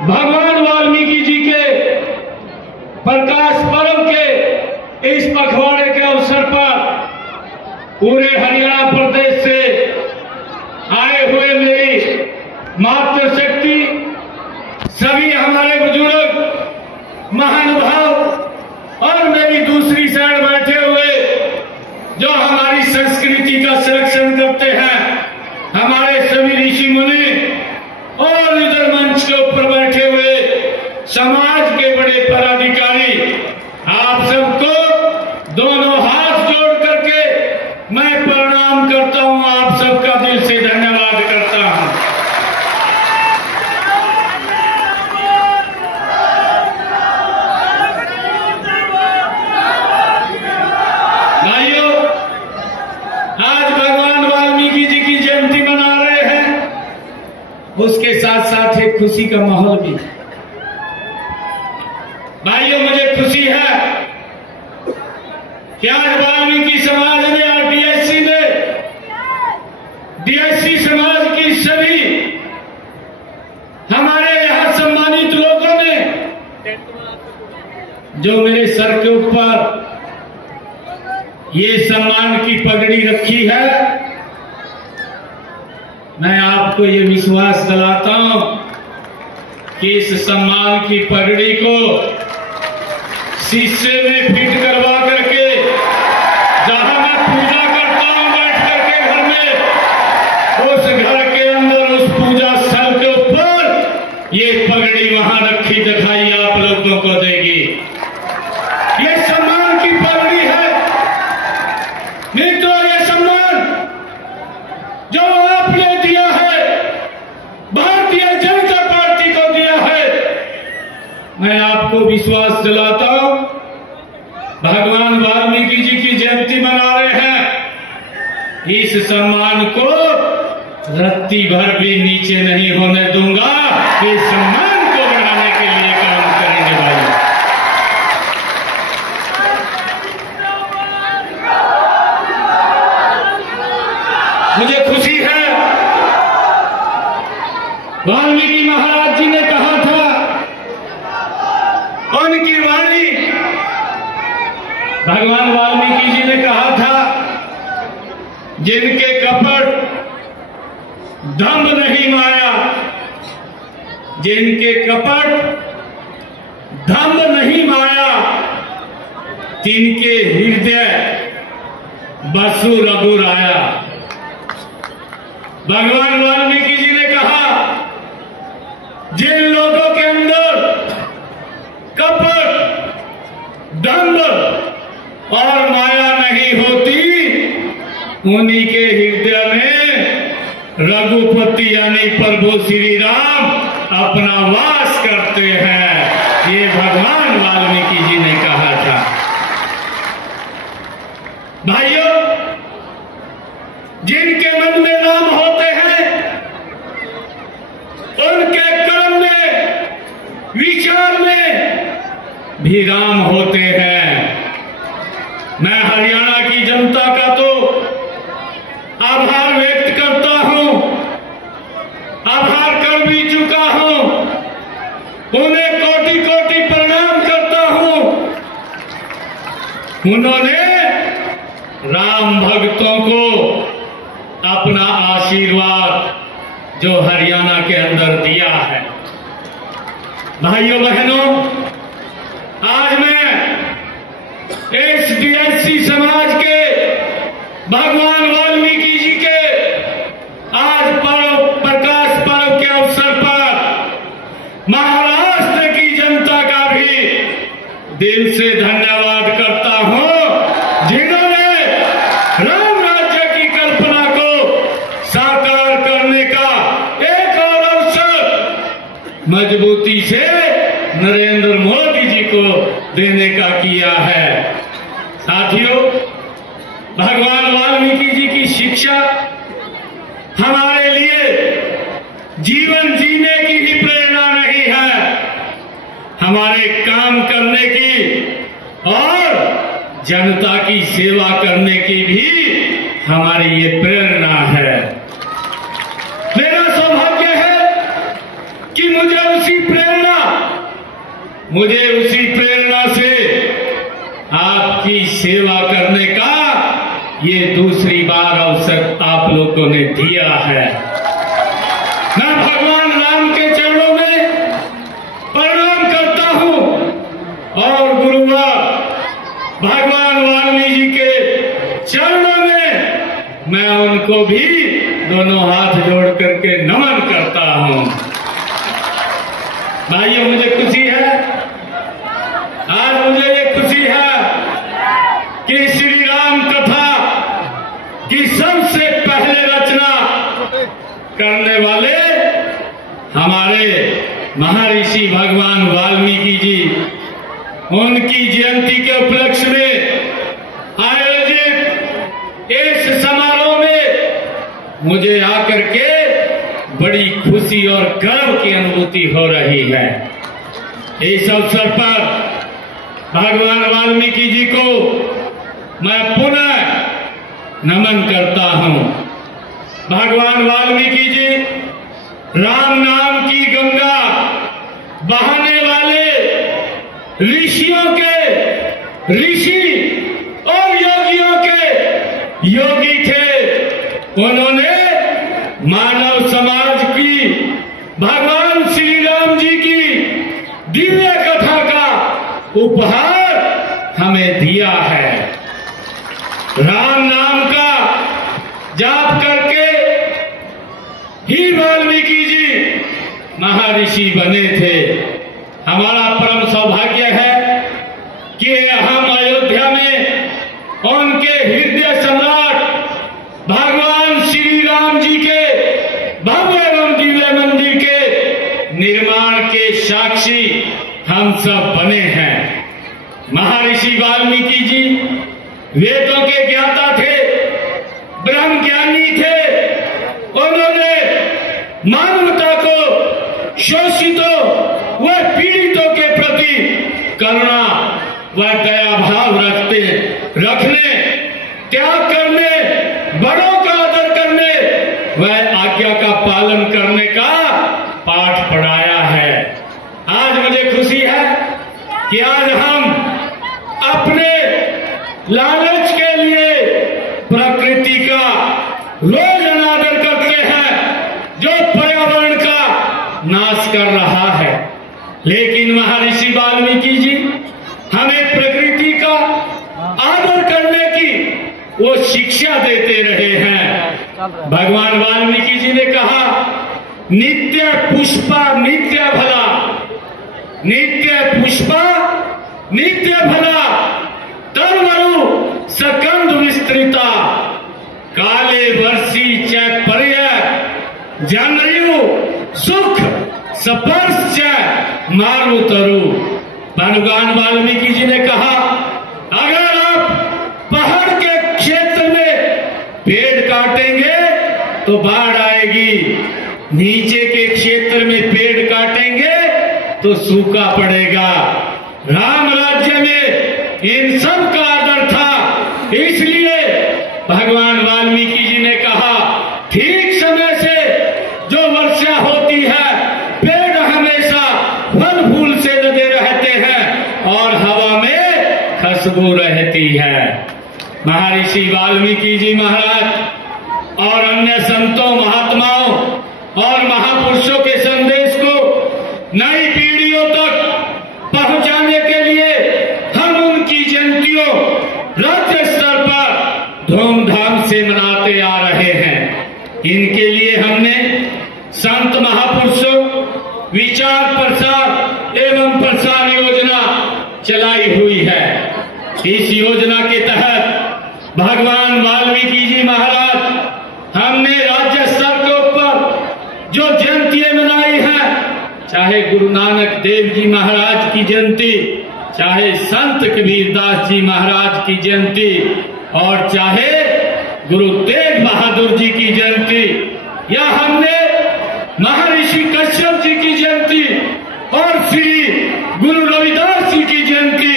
भगवान वाल्मीकि जी के प्रकाश पर्व के इस पखवाड़े के अवसर पर पूरे हरियाणा प्रदेश से आए हुए मेरी मातृशक्ति, सभी हमारे बुजुर्ग महानुभाव और मेरी दूसरी साइड बैठे हुए जो हमारी संस्कृति का संरक्षण करते हैं, हमारे सभी ऋषि मुनि और इधर मंच के ऊपर बैठे हुए समाज के बड़े पदाधिकारी, आप सबको दोनों हाथ जोड़ करके मैं प्रणाम करता हूं। आप सबका दिल से धन्यवाद करता हूं। भाइयों, आज भगवान वाल्मीकि जी की जयंती मना रहे हैं, उसके साथ साथ एक खुशी का माहौल भी। भाइयों, मुझे खुशी है कि आज वाल्मीकि समाज ने और डीएससी समाज की सभी हमारे यहां सम्मानित लोगों ने जो मेरे सर के ऊपर ये सम्मान की पगड़ी रखी है, मैं आपको ये विश्वास दिलाता हूं कि इस सम्मान की पगड़ी को शीशे में फिट करवा करके जहां मैं पूजा करता हूं बैठ करके घर में, उस घर के अंदर उस पूजा स्थल के ऊपर ये पगड़ी वहां रखी दिखाई आप लोगों को देगी। ये सम्मान की पगड़ी है मित्रों, ये सम्मान जो आपने दिया है, भारतीय जनता पार्टी को दिया है। मैं आपको विश्वास दिलाता हूं, भगवान वाल्मीकि जी की जयंती मना रहे हैं, इस सम्मान को रत्ती भर भी नीचे नहीं होने दूंगा। इस सम्मान को बढ़ाने के लिए काम करेंगे भाई। मुझे खुशी है, वाल्मीकि महाराज जी ने कहा था, उनकी वाणी, भगवान वाल्मीकि जी ने कहा था, जिनके कपट दम्भ नहीं माया, जिनके कपट दम्भ नहीं माया, तिनके हृदय बसु रघुर आया। भगवान वाल्मीकि जी ने कहा, जिन लोगों के अंदर कपट, दंभ और माया नहीं होती, उन्हीं के हृदय में रघुपति यानी प्रभु श्री राम अपना वास करते हैं। ये भगवान वाल्मीकि जी ने कहा था। भाइयों, जिनके मन में राम होते हैं, उनके कर्म में, विचार में भी राम होते हैं। मैं हरियाणा की जनता का तो आभार व्यक्त करता हूं, आभार कर भी चुका हूं, उन्हें कोटि कोटि प्रणाम करता हूं। उन्होंने राम भक्तों को अपना आशीर्वाद जो हरियाणा के अंदर दिया है। भाइयों बहनों, आज मैं इस डीएससी समाज के भगवान वाल्मीकि जी के आज प्रकाश पर्व के अवसर पर महाराष्ट्र की जनता का भी दिल से धन्यवाद करता हूं, जिन्होंने राम राज्य की कल्पना को साकार करने का एक और अवसर मजबूती से नरेंद्र मोदी जी को देने का किया है। साथियों, भगवान वाल्मीकि जी की शिक्षा हमारे लिए जीवन जीने की ही प्रेरणा नहीं है, हमारे काम करने की और जनता की सेवा करने की भी हमारी ये प्रेरणा है। मेरा सौभाग्य है कि मुझे उसी प्रेरणा मुझे उसी प्रेरणा से आपकी सेवा करने का ये दूसरी बार अवसर आप लोगों ने दिया है। मैं भगवान राम के चरणों में प्रणाम करता हूं और गुरुवार भगवान वाल्मीकि जी के चरणों में मैं उनको भी दोनों हाथ जोड़ करके नमन करता हूं। भाइयों, मुझे खुशी है, आज मुझे ये खुशी है कि श्री राम कथा की सबसे पहले रचना करने वाले हमारे महर्षि भगवान वाल्मीकि जी, उनकी जयंती के उपलक्ष्य में आयोजित इस समारोह में मुझे आकर के बड़ी खुशी और गर्व की अनुभूति हो रही है। इस अवसर पर भगवान वाल्मीकि जी को मैं पुनः नमन करता हूं। भगवान वाल्मीकि जी राम नाम की गंगा बहाने वाले ऋषियों के ऋषि और योगियों के योगी थे। उन्होंने मानव समाज की भगवान श्री राम जी की दिव्य कथा का उपहार हमें दिया है। राम नाम का जाप करके ही वाल्मीकि जी महर्षि बने थे। हमारा परम सौभाग्य है कि हम अयोध्या में उनके हृदय सम्राट भगवान श्री राम जी के भव्य एवं दिव्य मंदिर के निर्माण के साक्षी हम सब बने हैं। महर्षि वाल्मीकि जी वेदों के ज्ञाता थे, ब्रह्म ज्ञानी थे। उन्होंने मानवता को शोषितों व पीड़ितों के प्रति करुणा व दया भाव रखने, त्याग करने, बड़ों का आदर करने व आज्ञा का पालन करने का पाठ पढ़ाया है। आज मुझे खुशी है कि आज हम अपने लालच के लिए प्रकृति का रोज अनादर करते हैं, जो पर्यावरण का नाश कर रहा है। लेकिन महर्षि वाल्मीकि जी हमें प्रकृति का आदर करने की वो शिक्षा देते रहे हैं। भगवान वाल्मीकि जी ने कहा, नित्य पुष्पा नित्य भला, नित्य पुष्पा नित्य भला, तरुवरु सकंद विस्तृता, काले वर्षी चै पर्य जनरयु सुख स्पर्श चै मारु तरु। भगवान वाल्मीकि जी ने कहा, अगर आप पहाड़ के क्षेत्र में पेड़ काटेंगे तो बाढ़ आएगी, नीचे के क्षेत्र में पेड़ काटेंगे तो सूखा पड़ेगा। राम राज्य में इन सब का आदर था, इसलिए भगवान वाल्मीकि जी ने कहा, ठीक समय से जो वर्षा होती है, पेड़ हमेशा फल फूल से लदे रहते हैं और हवा में खुशबू रहती है। महर्षि वाल्मीकि जी महाराज और अन्य संतों, महात्माओं और महापुरुषों के संदेश को नई पीढ़ियों तक पहुंचाने के लिए हम उनकी जयंतियों राज्य स्तर पर धूमधाम से मनाते आ रहे हैं। इनके लिए हमने संत महापुरुषों विचार प्रसार एवं प्रसार योजना चलाई हुई है। इस योजना के तहत भगवान वाल्मीकि जी महाराज हमने राज्य स्तर के ऊपर जो जयंतियां मनाई हैं, चाहे गुरु नानक देव जी महाराज की जयंती, चाहे संत कबीरदास जी महाराज की जयंती और चाहे गुरु तेग बहादुर जी की जयंती, या हमने महर्षि कश्यप जी की जयंती और श्री गुरु रविदास जी की जयंती,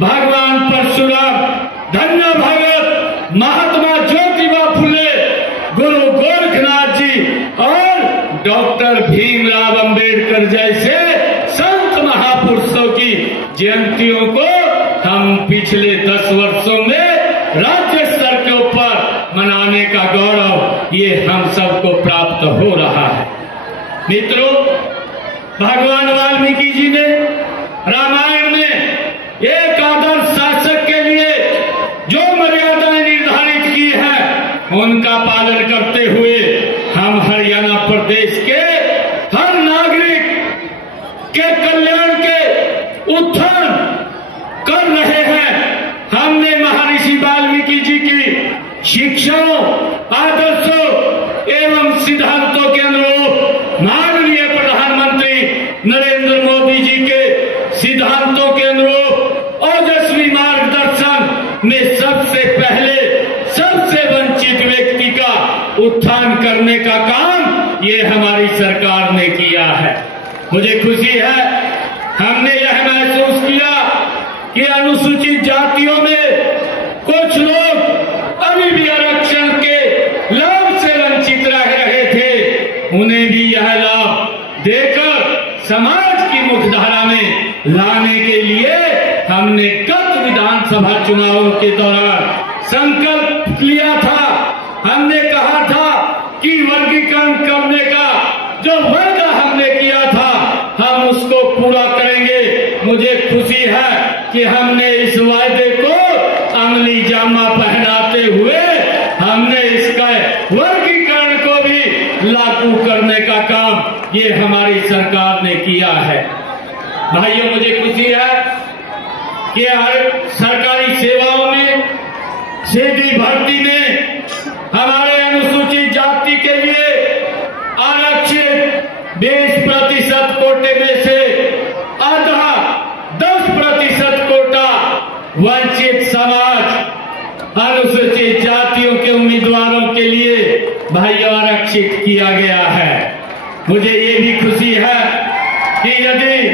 भगवान परशुराम, धन्य भगत महात्मा ज्योतिबा फुले, गुरु गोरखनाथ जी और डॉक्टर भीमराव अंबेडकर जैसे संत महापुरुषों की जयंतियों को हम पिछले 10 वर्षों में राज्य स्तर के ऊपर मनाने का गौरव ये हम सबको प्राप्त हो रहा है। मित्रों, भगवान वाल्मीकि जी ने रामायण में एक आदर्श शासक के लिए जो मर्यादाएं निर्धारित की है उनका पालन करते हुए हम हरियाणा प्रदेश के हर नागरिक के कल्याण के उत्थान कर रहे हैं। हमने महर्षि वाल्मीकि जी की शिक्षाओं, आदर्शों एवं सिद्धांतों के अनुरूप माननीय प्रधानमंत्री नरेंद्र मोदी जी के सिद्धांतों के अनुरूप ओजस्वी मार्गदर्शन में सबसे पहले सबसे वंचित व्यक्ति का उत्थान करने का काम ये हमारी सरकार ने किया है। मुझे खुशी है, हमने यह महसूस किया कि अनुसूचित जातियों में कुछ लोग अभी भी आरक्षण के लाभ से वंचित रह रहे थे, उन्हें भी यह लाभ देकर समाज की मुख्यधारा में लाने के लिए हमने गत विधानसभा चुनावों के दौरान संकल्प लिया था। हमने कहा था कि वर्गीकरण करने का जो वादा हमने किया था हम उसको पूरा करेंगे। मुझे खुशी है कि हमने इस वायदे को अमली जामा पहनाते हुए हमने इसका वर्गीकरण को भी लागू करने का काम ये हमारी सरकार ने किया है। भाइयों, मुझे खुशी है कि हर सरकारी सेवाओं में सीधी भर्ती में हमारे अनुसूचित जाति के लिए आरक्षित 20% कोटे में से आधा 10% कोटा वंचित समाज अनुसूचित जातियों के उम्मीदवारों के लिए भाइयों आरक्षित किया गया है। मुझे ये भी खुशी है कि यदि